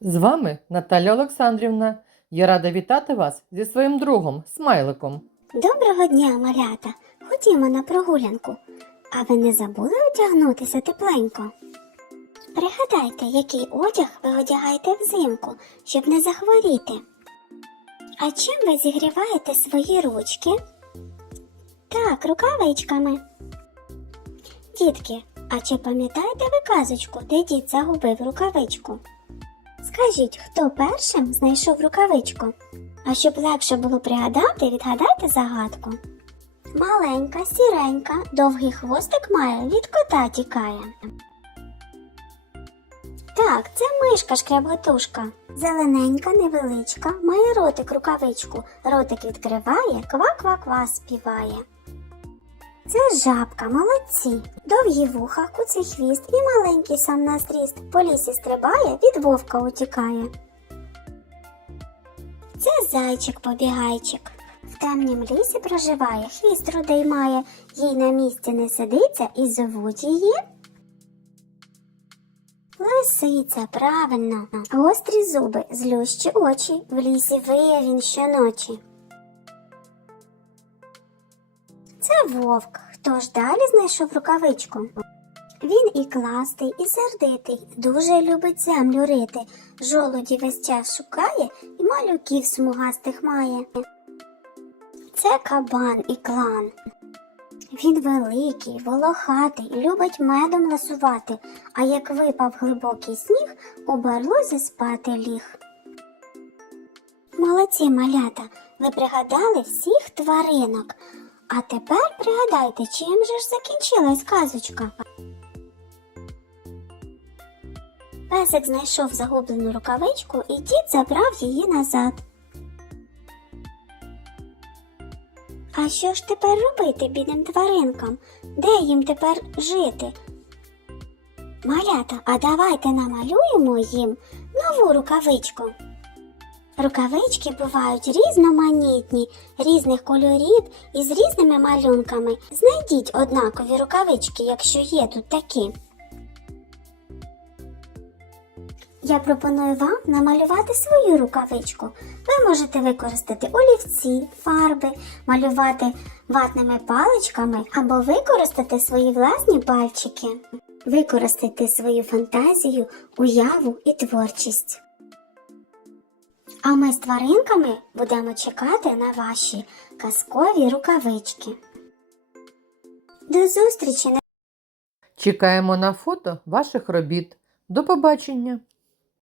З вами Наталя Олександрівна. Я рада вітати вас зі своїм другом Смайликом. Доброго дня, малята! Ходімо на прогулянку. А ви не забули одягнутися тепленько? Пригадайте, який одяг ви одягаєте взимку, щоб не захворіти. А чим ви зігріваєте свої ручки? Так, рукавичками. Дітки, а чи пам'ятаєте ви казочку, де дід загубив рукавичку? Скажіть, хто першим знайшов рукавичку? А щоб легше було пригадати, відгадайте загадку. Маленька, сіренька, довгий хвостик має, від кота тікає. Так, це мишка шкряботушка. Зелененька, невеличка, має ротик рукавичку. Ротик відкриває, ква-ква-ква співає. Це жабка, молодці. Довгі вуха, куций хвіст і маленький сам на зріст. По лісі стрибає, від вовка утікає. Це зайчик побігайчик. В темнім лісі проживає, хвіст рудий має, їй на місці не сидиться і зовуть її. Лисиця, правильно, гострі зуби, злющі очі, в лісі виє він щоночі. Це вовк. Хто ж далі знайшов рукавичку? Він і кластий, і сердитий, дуже любить землю рити, жолуді весь час шукає і малюків смугастих має. Це кабан і клан. Він великий, волохатий, любить медом ласувати, а як випав глибокий сніг, у барлозі спати ліг. Молодці малята, ви пригадали всіх тваринок. А тепер пригадайте, чим же ж закінчилась казочка. Песик знайшов загублену рукавичку і дід забрав її назад. А що ж тепер робити бідним тваринкам? Де їм тепер жити? Малята, а давайте намалюємо їм нову рукавичку. Рукавички бувають різноманітні, різних кольорів і з різними малюнками. Знайдіть однакові рукавички, якщо є тут такі. Я пропоную вам намалювати свою рукавичку. Ви можете використати олівці, фарби, малювати ватними паличками або використати свої власні пальчики, використати свою фантазію, уяву і творчість. А ми з тваринками будемо чекати на ваші казкові рукавички. До зустрічі! Чекаємо на фото ваших робіт. До побачення!